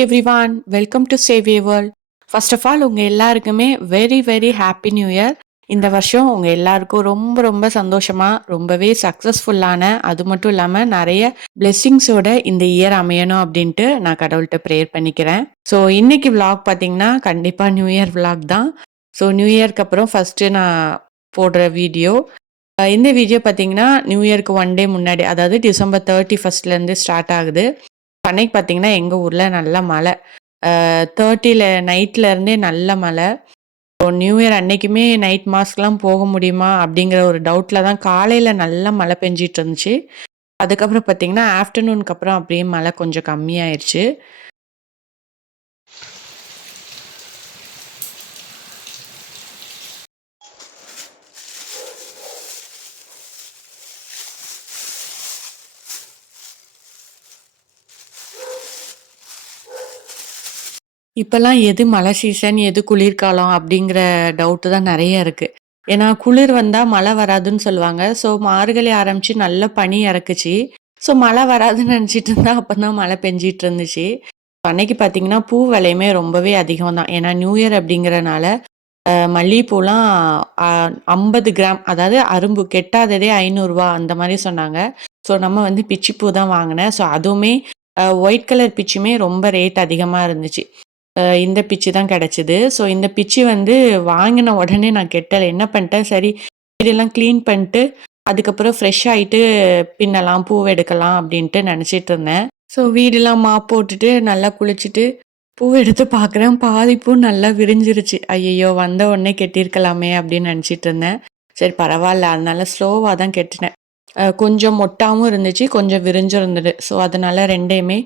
Everyone, welcome to Xavier world. First of all உங்கள் எல்லாருக்குமே very very happy new year. இந்த வருஷம் உங்கள் எல்லாருக்கும் ரொம்ப ரொம்ப சந்தோஷமாக ரொம்பவே சக்ஸஸ்ஃபுல்லான, அது மட்டும் இல்லாமல் நிறைய பிளெஸ்ஸிங்ஸோட இந்த இயர் அமையணும் அப்படின்ட்டு நான் கடவுள்கிட்ட ப்ரேயர் பண்ணிக்கிறேன். ஸோ இன்னைக்கு விலாக் பார்த்தீங்கன்னா கண்டிப்பாக நியூ இயர் விலாக் தான். ஸோ நியூ இயர்க்கு அப்புறம் ஃபஸ்ட்டு நான் போடுற வீடியோ. இந்த வீடியோ பார்த்தீங்கன்னா நியூ இயர்க்கு ஒன் டே முன்னாடி, அதாவது டிசம்பர் 31 ஸ்டார்ட் ஆகுது. அன்னைக்கு பார்த்தீங்கன்னா எங்கள் ஊரில் நல்ல மழை. 30ல நைட்ல இருந்தே நல்ல மழை. ஸோ நியூ இயர் அன்னைக்குமே நைட் மாஸ்க்லாம் போக முடியுமா அப்படிங்கிற ஒரு டவுட்டில் தான் காலையில் நல்லா மழை பெஞ்சிட்டு இருந்துச்சு. அதுக்கப்புறம் பார்த்தீங்கன்னா ஆஃப்டர்நூனுக்கு அப்புறம் அப்படியே மழை கொஞ்சம் கம்மியாயிருச்சு. இப்போல்லாம் எது மழை சீசன், எது குளிர்காலம் அப்படிங்கிற டவுட்டு தான் நிறைய இருக்குது. ஏன்னா குளிர் வந்தால் மழை வராதுன்னு சொல்லுவாங்க. ஸோ மார்கழி ஆரம்பித்து நல்ல பனி இறக்குச்சு. ஸோ மழை வராதுன்னு நினச்சிட்டு இருந்தா அப்போ தான் மழை பெஞ்சிட்டு இருந்துச்சு. அன்னைக்கு பார்த்தீங்கன்னா பூ விலையுமே ரொம்பவே அதிகம் தான். ஏன்னா நியூ இயர் அப்படிங்கிறனால மல்லிகைப்பூலாம் 50 கிராம், அதாவது அரும்பு கெட்டாததே ரூ. 500 அந்த மாதிரி சொன்னாங்க. ஸோ நம்ம வந்து பிச்சிப்பூ தான் வாங்கினேன். ஸோ அதுவுமே ஒயிட் கலர் பிச்சுமே ரொம்ப ரேட் அதிகமாக இருந்துச்சு. இந்த பிச்சு தான் கிடச்சிது. ஸோ இந்த பிச்சு வந்து வாங்கின உடனே நான் கெட்டலை. என்ன பண்ணிட்டேன், சரி வீடெல்லாம் க்ளீன் பண்ணிட்டு அதுக்கப்புறம் ஃப்ரெஷ் ஆகிட்டு பின்னலாம், பூ எடுக்கலாம் அப்படின்ட்டு நினச்சிட்டு இருந்தேன். ஸோ வீடெல்லாம் மாப் போட்டுட்டு நல்லா குளிச்சுட்டு பூ எடுத்து பார்க்குறேன், பாதி பூ நல்லா விரிஞ்சிருச்சு. ஐயையோ, வந்த உடனே கெட்டியிருக்கலாமே அப்படின்னு நினச்சிட்டு இருந்தேன். சரி பரவாயில்ல, அதனால ஸ்லோவாக தான் கெட்டினேன். கொஞ்சம் மொட்டாவும் இருந்துச்சு, கொஞ்சம் விரிஞ்சும் இருந்தது. ஸோ அதனால ரெண்டையுமே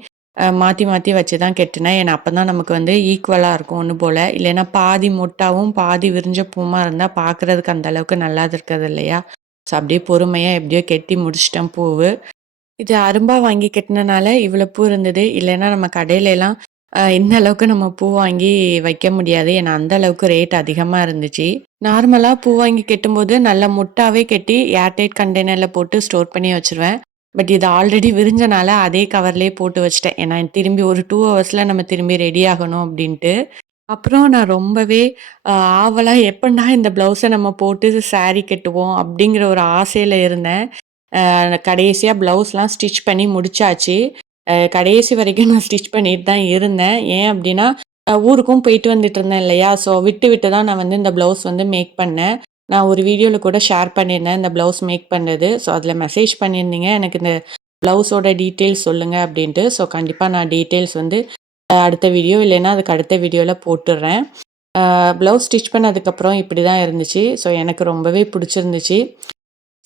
மாற்றி மாற்றி வச்சு தான் கெட்டினேன். ஏன்னா அப்போ தான் நமக்கு வந்து ஈக்குவலாக இருக்கும் ஒன்று போல். இல்லைன்னா பாதி மொட்டாவும் பாதி விரிஞ்ச பூமா இருந்தால் பார்க்குறதுக்கு அந்த அளவுக்கு நல்லா இருக்கிறது இல்லையா? ஸோ அப்படியே பொறுமையாக எப்படியோ கெட்டி முடிச்சிட்டேன் பூவு. இது அரும்பா வாங்கி கெட்டினனால இவ்வளோ பூ இருந்தது. இல்லைன்னா நம்ம கடையிலலாம் இந்த அளவுக்கு நம்ம பூ வாங்கி வைக்க முடியாது. ஏன்னா அந்த அளவுக்கு ரேட் அதிகமாக இருந்துச்சு. நார்மலாக பூ வாங்கி கெட்டும்போது நல்லா முட்டாவே கெட்டி ஏர்டைட் கண்டெய்னரில் போட்டு ஸ்டோர் பண்ணி வச்சுருவேன். பட் இது ஆல்ரெடி விரிஞ்சனால அதே கவர்லேயே போட்டு வச்சுட்டேன். ஏன்னா திரும்பி ஒரு 2 ஹவர்ஸில் நம்ம திரும்பி ரெடி ஆகணும் அப்படின்ட்டு. அப்புறம் நான் ரொம்பவே ஆவலா எப்படா இந்த ப்ளவுஸை நம்ம போட்டு சாரீ கட்டுவோம் அப்படிங்கிற ஒரு ஆசையில் இருந்தேன். கடைசியாக ப்ளவுஸ்லாம் ஸ்டிச் பண்ணி முடிச்சாச்சு. கடைசி வரைக்கும் நான் ஸ்டிச் பண்ணிட்டு தான் இருந்தேன். ஏன் அப்படின்னா ஊருக்கும் போயிட்டு வந்துட்டு இருந்தேன் இல்லையா? ஸோ விட்டு விட்டு தான் நான் வந்து இந்த ப்ளவுஸ் வந்து மேக் பண்ணேன். நான் ஒரு வீடியோவில் கூட ஷேர் பண்ணியிருந்தேன் இந்த ப்ளவுஸ் மேக் பண்ணது. ஸோ அதில் மெசேஜ் பண்ணியிருந்தீங்க, எனக்கு இந்த ப்ளவுஸோட டீட்டெயில்ஸ் சொல்லுங்கள் அப்படின்ட்டு. ஸோ கண்டிப்பாக நான் டீட்டெயில்ஸ் வந்து அடுத்த வீடியோ இல்லைன்னா அதுக்கு அடுத்த வீடியோவில் போட்டுடுறேன். ப்ளவுஸ் ஸ்டிச் பண்ணதுக்கப்புறம் இப்படி தான் இருந்துச்சு. ஸோ எனக்கு ரொம்பவே பிடிச்சிருந்துச்சு.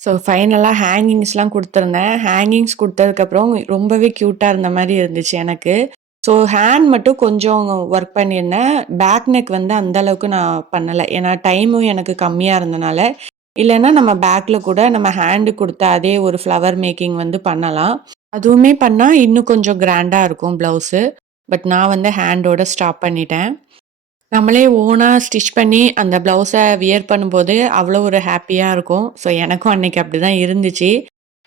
ஸோ ஃபைனலாக ஹேங்கிங்ஸ்லாம் கொடுத்துருந்தேன். ஹேங்கிங்ஸ் கொடுத்ததுக்கப்புறம் ரொம்பவே க்யூட்டாக இருந்த மாதிரி இருந்துச்சு எனக்கு. ஸோ ஹேண்ட் மட்டும் கொஞ்சம் ஒர்க் பண்ணியிருந்தேன். பேக் நெக் வந்து அந்த அளவுக்கு நான் பண்ணலை. ஏன்னா டைமும் எனக்கு கம்மியாக இருந்தனால. இல்லைன்னா நம்ம பேக்கில் கூட நம்ம ஹேண்டு கொடுத்த அதே ஒரு ஃப்ளவர் மேக்கிங் வந்து பண்ணலாம். அதுவுமே பண்ணால் இன்னும் கொஞ்சம் கிராண்டாக இருக்கும் ப்ளவுஸு. பட் நான் வந்து ஹேண்டோட ஸ்டாப் பண்ணிட்டேன். நம்மளே ஓனா ஸ்டிச் பண்ணி அந்த ப்ளவுஸை வியர் பண்ணும்போது அவ்வளோ ஒரு ஹாப்பியாக இருக்கும். ஸோ எனக்கும் அன்னைக்கு அப்படி தான் இருந்துச்சு.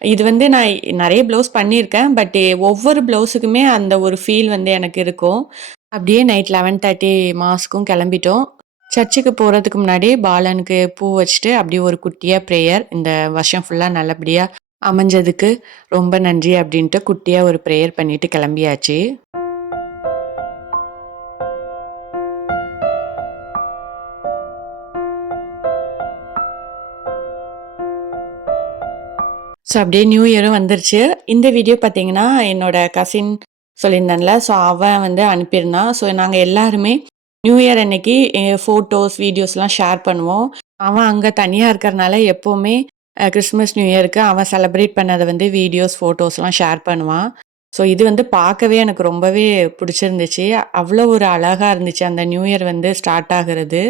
இது வந்து நான் நிறைய ப்ளவுஸ் பண்ணியிருக்கேன். பட் ஒவ்வொரு ப்ளவுஸுக்குமே அந்த ஒரு ஃபீல் வந்து எனக்கு இருக்கும். அப்படியே நைட் 11:30 மாஸ்க்கும் கிளம்பிட்டோம். சர்ச்சுக்கு போகிறதுக்கு முன்னாடி பாலனுக்கு பூ வச்சுட்டு அப்படியே ஒரு குட்டியாக ப்ரேயர், இந்த வருஷம் ஃபுல்லாக நல்லபடியாக அமைஞ்சதுக்கு ரொம்ப நன்றி அப்படின்ட்டு குட்டியாக ஒரு ப்ரேயர் பண்ணிட்டு கிளம்பியாச்சு. ஸோ அப்படியே நியூ இயரும் வந்துருச்சு. இந்த வீடியோ பார்த்தீங்கன்னா என்னோட கசின் சொல்லியிருந்தேன்ல, ஸோ அவன் வந்து அனுப்பியிருந்தான். ஸோ நாங்கள் எல்லாருமே நியூ இயர் அன்னைக்கு ஃபோட்டோஸ், வீடியோஸ்லாம் ஷேர் பண்ணுவோம். அவன் அங்கே தனியாக இருக்கிறனால எப்போவுமே கிறிஸ்மஸ், நியூ இயருக்கு அவன் செலிப்ரேட் பண்ணதை வந்து வீடியோஸ், ஃபோட்டோஸ்லாம் ஷேர் பண்ணுவான். ஸோ இது வந்து பார்க்கவே எனக்கு ரொம்பவே பிடிச்சிருந்துச்சு. அவ்வளோ ஒரு அழகாக இருந்துச்சு அந்த நியூ இயர் வந்து ஸ்டார்ட் ஆகிறது.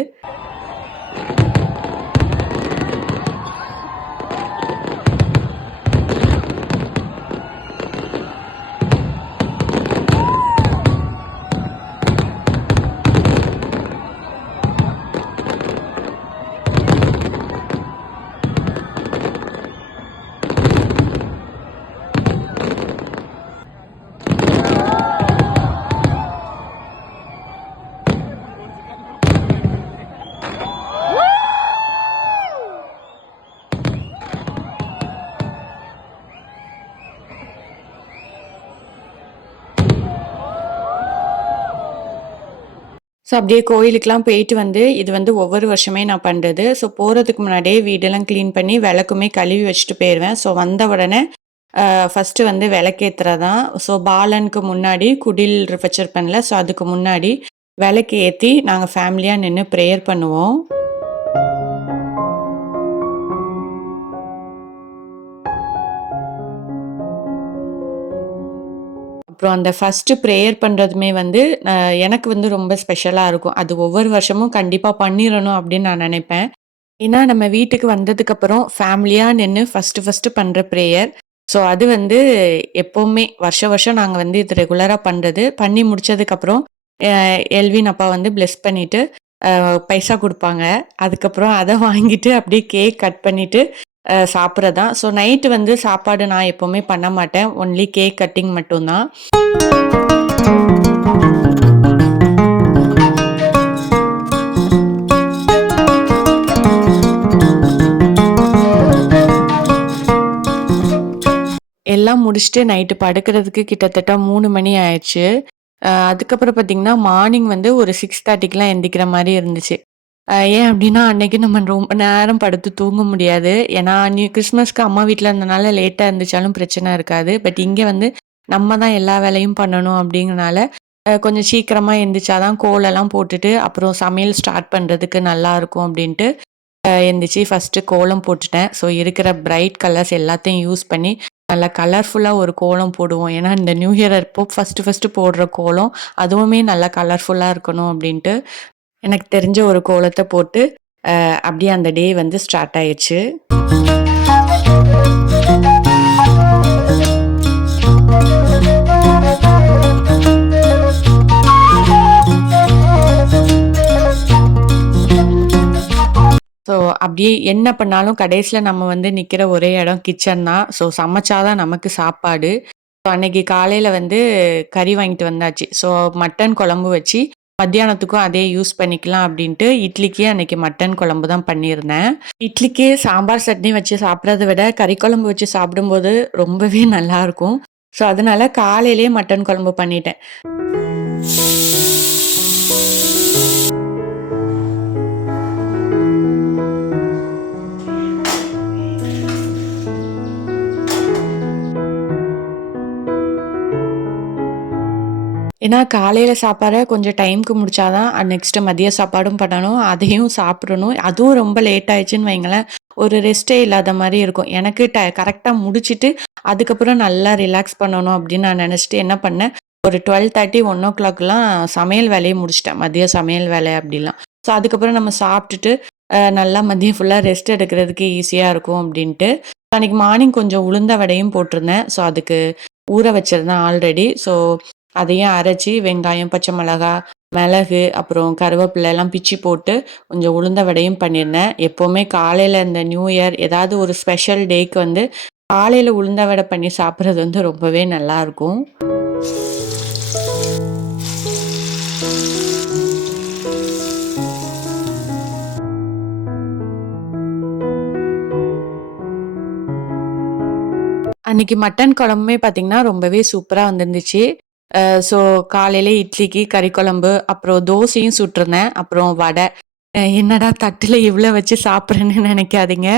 ஸோ அப்படியே கோயிலுக்குலாம் போயிட்டு வந்து இது வந்து ஒவ்வொரு வருஷமே நான் பண்றது. ஸோ போறதுக்கு முன்னாடியே வீடெல்லாம் கிளீன் பண்ணி விளக்குமே கழுவி வச்சுட்டு போயிருவேன். ஸோ வந்த உடனே ஃபர்ஸ்ட்டு வந்து விளக்கேத்துறது தான். ஸோ பாலனுக்கு முன்னாடி குடில் வச்சிருப்பேன்ல, ஸோ அதுக்கு முன்னாடி விளக்கு ஏத்தி நாங்க ஃபேமிலியா நின்னு ப்ரேயர் பண்ணுவோம். அப்புறம் அந்த ஃபர்ஸ்ட்டு ப்ரேயர் பண்றதுமே வந்து எனக்கு வந்து ரொம்ப ஸ்பெஷலா இருக்கும். அது ஒவ்வொரு வருஷமும் கண்டிப்பா பண்ணிறணும் அப்படின்னு நான் நெனைப்பேன். ஏன்னா நம்ம வீட்டுக்கு வந்ததுக்கப்புறம் ஃபேமிலியா நின்னு ஃபர்ஸ்ட்டு பண்ற ப்ரேயர். ஸோ அது வந்து எப்பவுமே வருஷம் வருஷம் நாங்க வந்து இது ரெகுலரா பண்றது. பண்ணி முடிச்சதுக்கப்புறம் அ எல்வின் அப்பா வந்து பிளெஸ் பண்ணிட்டு பைசா குடுப்பாங்க. அதுக்கப்புறம் அத வாங்கிட்டு அப்படியே கேக் கட் பண்ணிட்டு சாப்பிடுறது தான். ஸோ நைட்டு வந்து சாப்பாடு நான் எப்பவுமே பண்ண மாட்டேன். ஒன்லி கேக் கட்டிங் மட்டும் தான். எல்லாம் முடிச்சுட்டு நைட்டு படுக்கிறதுக்கு கிட்டத்தட்ட 3 மணி ஆயிருச்சு. அதுக்கப்புறம் பார்த்தீங்கன்னா, மார்னிங் வந்து ஒரு 6:30க்குலாம் எந்திரிக்கிற மாரி இருந்துச்சு. ஏன் அப்டின்னா, அன்னைக்கு நம்ம ரொம்ப நேரம் படுத்து தூங்க முடியாது. ஏன்னா, கிறிஸ்மஸ்க்கு அம்மா வீட்ல இருந்தனால லேட்டா எந்திரிச்சாலும் பிரச்சனை இருக்காது. பட் இங்க வந்து நம்ம தான் எல்லா வேலையும் பண்ணணும் அப்டிங்கிறனால, கொஞ்சம் சீக்கிரமா எந்திரிச்சா தான் கோலம்லாம் போட்டுட்டு, அப்புறம் சமையல் ஸ்டார்ட் பண்றதுக்கு நல்லாருக்கும் அப்டின்ட்டு எந்திரிச்சு ஃபர்ஸ்ட்டு கோலம் போட்டுட்டேன். ஸோ இருக்கிற பிரைட் கலர்ஸ் எல்லாத்தையும் யூஸ் பண்ணி, நல்லா கலர்ஃபுல்லா ஒரு கோலம் போடுவோம். ஏன்னா, இந்த நியூ இயர் அப்போ ஃபர்ஸ்ட்டு போடுற கோலம், அதுவுமே நல்லா கலர்ஃபுல்லா இருக்கணும் அப்டின்ட்டு, எனக்கு தெரிஞ்ச ஒரு கோலத்த போட்டு, அப்டியே அந்த டே வந்து ஸ்டார்ட் ஆயிருச்சு. ஸோ, அப்படியே என்ன பண்ணாலும் கடைசில நம்ம வந்து நிக்கிற ஒரே இடம் கிச்சன் தான். ஸோ, சமைச்சா தான் நமக்கு சாப்பாடு. ஸோ, அன்னைக்கு காலையில வந்து கறி வாங்கிட்டு வந்தாச்சு. ஸோ, மட்டன் குழம்பு வச்சு மத்தியானத்துக்கும் அதே யூஸ் பண்ணிக்கலாம் அப்படின்ட்டு இட்லிக்கு அன்னைக்கு மட்டன் குழம்பு தான் பண்ணியிருந்தேன். இட்லிக்கு சாம்பார் சட்னி வச்சு சாப்பிடுறத விட கறி குழம்பு வச்சு சாப்பிடும்போது ரொம்பவே நல்லாருக்கும். ஸோ, அதனால காலையிலேயே மட்டன் குழம்பு பண்ணிட்டேன். ஏன்னா, காலையில சாப்பாட கொஞ்சம் டைம்க்கு முடிச்சா தான், நெக்ஸ்ட்டு மதிய சாப்பாடும் பண்ணணும். அதையும் சாப்பிடணும். அதுவும் ரொம்ப லேட் ஆயிடுச்சுன்னு வைங்களேன், ஒரு ரெஸ்ட்டே இல்லாத மாரி இருக்கும். எனக்கு கரெக்ட்டா முடிச்சுட்டு, அதுக்கப்புறம் நல்லா ரிலாக்ஸ் பண்ணணும் அப்படின்னு நான் நெனச்சுட்டு என்ன பண்ணேன், ஒரு 12:30, 1:00லாம் சமையல் வேலைய முடிச்சுட்டேன். மதிய சமையல் வேலை அப்படிலாம். ஸோ, அதுக்கப்புறம் நம்ம சாப்பிட்டுட்டு, நல்லா மதியம் ஃபுல்லா ரெஸ்ட் எடுக்கிறதுக்கு ஈஸியா இருக்கும் அப்படின்ட்டு, அன்னைக்கு மார்னிங் கொஞ்சம் உளுந்த வடையும் போட்டிருந்தேன். ஸோ, அதுக்கு ஊற வச்சிருந்தேன் ஆல்ரெடி. ஸோ அதையும் அரைச்சு வெங்காயம், பச்சை மிளகா, மிளகு, அப்புறம் கருவேப்பிலை எல்லாம் பிச்சு போட்டு கொஞ்சம் உளுந்த வடையும் பண்ணியிருந்தேன். எப்பவுமே காலையில இந்த நியூ இயர் ஏதாவது ஒரு ஸ்பெஷல் டேக்கு வந்து காலையில உளுந்த வடை பண்ணி சாப்பிடுறது வந்து ரொம்பவே நல்லாருக்கும். அன்னைக்கு மட்டன் குழம்புமே பார்த்தீங்கன்னா, ரொம்பவே சூப்பரா வந்திருந்துச்சு. ஸோ காலையில இட்லிக்கு கறி குழம்பு, அப்புறம் தோசையும் சுட்டிருந்தேன். அப்புறம் வடை. என்னடா தட்டுல இவ்ளோ வச்சு சாப்பிடுறேன்னு நெனைக்காதீங்க.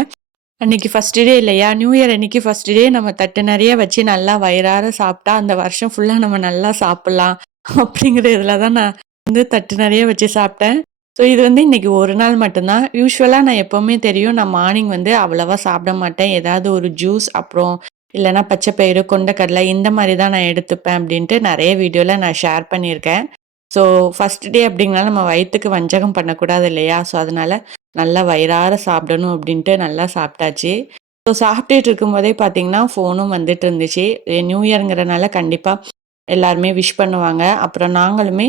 அன்னைக்கு ஃபர்ஸ்ட் டே இல்லையா? நியூ இயர் அன்னைக்கு ஃபர்ஸ்ட் டே நம்ம தட்டு நெறைய வச்சு நல்லா வயிறார சாப்பிட்டா, அந்த வருஷம் ஃபுல்லா நம்ம நல்லா சாப்பிடலாம். அப்படிங்கிற இதில தான் நான் வந்து தட்டு நெறைய வச்சு சாப்பிட்டேன். ஸோ இது வந்து இன்னைக்கு ஒரு நாள் மட்டும் தான். யூசுவலா நான் எப்பவுமே தெரியும், நான் மார்னிங் வந்து அவ்வளவா சாப்பிட மாட்டேன். ஏதாவது ஒரு ஜூஸ், அப்புறம் இல்லன்னா பச்சை பயிறு, கொண்டைக்கடலை இந்த மாரி தான் நான் எடுத்துப்பேன் அப்படின்ட்டு நெறைய வீடியோல நான் ஷேர் பண்ணியிருக்கேன். ஸோ ஃபர்ஸ்ட் டே அப்படிங்கனால நம்ம வயித்துக்கு வஞ்சகம் பண்ணக்கூடாது இல்லையா? ஸோ அதனால நல்லா வயிறார சாப்பிடணும் அப்படின்ட்டு நல்லா சாப்பிட்டாச்சு. ஸோ சாப்பிட்டுட்டு இருக்கும்போதே பார்த்தீங்கன்னா, ஃபோனும் வந்துட்டு இருந்துச்சு. நியூ இயர்ங்கிறனால கண்டிப்பா எல்லாருமே விஷ் பண்ணுவாங்க. அப்புறம் நாங்களுமே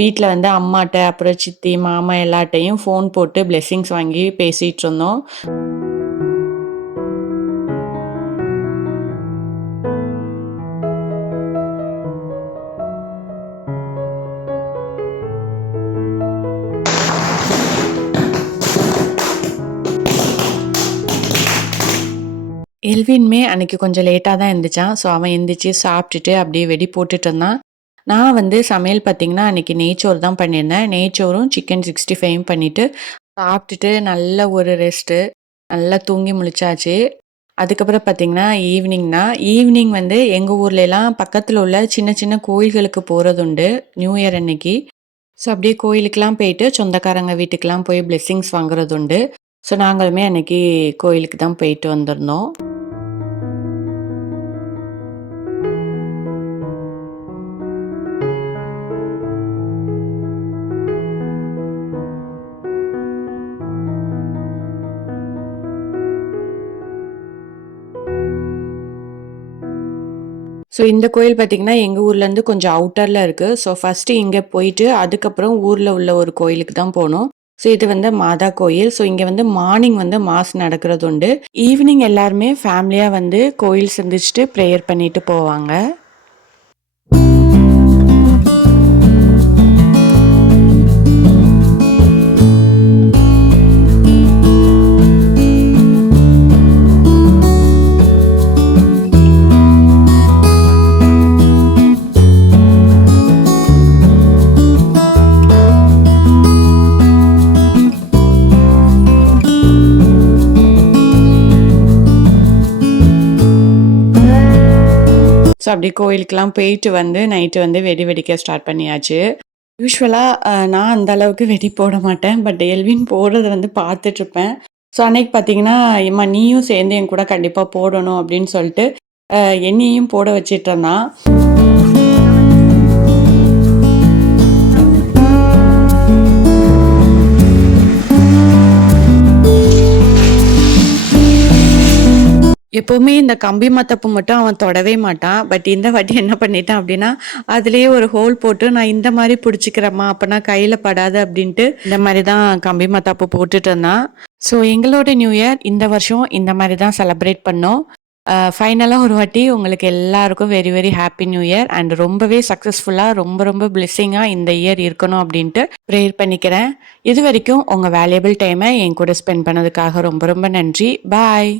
வீட்ல வந்து அம்மாட்ட, அப்புறம் சித்தி, மாமா எல்லார்ட்டயும் ஃபோன் போட்டு பிளெஸ்ஸிங்ஸ் வாங்கி பேசிட்டு இருந்தோம். எல்வின்மே அன்னைக்கு கொஞ்சம் லேட்டா தான் எந்திரிச்சான். ஸோ அவன் எந்திரிச்சு சாப்பிட்டுட்டு அப்படியே வெடி போட்டுட்டு இருந்தான். நான் வந்து சமையல் பார்த்தீங்கன்னா, அன்னைக்கு நெய்ச்சோறு தான் பண்ணியிருந்தேன். நெய்ச்சோறும், சிக்கன் 65யும் பண்ணிட்டு, சாப்பிட்டுட்டு நல்ல ஒரு ரெஸ்ட்டு. நல்லா தூங்கி முழிச்சாச்சு. அதுக்கப்புறம் பார்த்தீங்கன்னா, ஈவினிங் வந்து எங்க ஊர்லலாம் பக்கத்துல உள்ள சின்ன சின்ன கோயில்களுக்கு போறதுண்டு, நியூ இயர் அன்னைக்கு. ஸோ, அப்படியே கோயிலுக்குலாம் போயிட்டு, சொந்தக்காரங்க வீட்டுக்குலாம் போய் பிளெஸ்ஸிங்ஸ் வாங்குறதுண்டு. ஸோ, நாங்களுமே அன்னைக்கு கோயிலுக்கு தான் போயிட்டு வந்திருந்தோம். ஸோ இந்த கோயில் பார்த்தீங்கன்னா, எங்க ஊர்லேருந்து கொஞ்சம் அவுட்டர்ல இருக்கு. ஸோ ஃபர்ஸ்ட்டு இங்க போயிட்டு, அதுக்கப்புறம் ஊர்ல உள்ள ஒரு கோயிலுக்கு தான் போனோம். ஸோ இது வந்து மாதா கோயில். ஸோ இங்க வந்து மார்னிங் வந்து மாஸ் நடக்கிறது உண்டு. ஈவினிங் எல்லாருமே ஃபேமிலியா வந்து கோயில் சந்திச்சுட்டு ப்ரேயர் பண்ணிட்டு போவாங்க. ஸோ அப்படியே கோயிலுக்கெல்லாம் போயிட்டு வந்து நைட்டு வந்து வெடி வெடிக்க ஸ்டார்ட் பண்ணியாச்சு. யூசுவலா நான் அந்த அளவுக்கு வெடி போட மாட்டேன். பட் எல்வின் போடுறத வந்து பார்த்துட்ருப்பேன். ஸோ அன்னைக்கு பார்த்தீங்கன்னா, "எம்மா நீயும் சேர்ந்து என் கூட கண்டிப்பா போடணும்" அப்படின்னு சொல்லிட்டு, அ என்னையும் போட வச்சுட்ருந்தான். எப்பவுமே இந்த கம்பி மத்தாப்பு மட்டும் அவன் தொடவே மாட்டான். பட் இந்த வாட்டி என்ன பண்ணிட்டான் அப்படின்னா, அதிலேயே ஒரு ஹோல் போட்டு நான் இந்த மாரி புடிச்சுக்கிறேம்மா, அப்பன்னா கையில படாது அப்படின்ட்டு இந்த மாரி தான் கம்பி மத்தாப்பு போட்டுட்டு இருந்தான். ஸோ எங்களோட நியூ இயர் இந்த வருஷம் இந்த மாரி தான் செலிப்ரேட் பண்ணோம். ஃபைனலா ஒரு வாட்டி உங்களுக்கு எல்லாருக்கும் very very happy new year and ரொம்பவே சக்ஸஸ்ஃபுல்லா ரொம்ப ரொம்ப பிளெஸ்ஸிங்கா இந்த இயர் இருக்கணும் அப்படின்ட்டு ப்ரேயர் பண்ணிக்கிறேன். இதுவரைக்கும் உங்க வேல்யூபிள் டைம என் கூட ஸ்பெண்ட் பண்ணதுக்காக ரொம்ப ரொம்ப நன்றி. பாய்.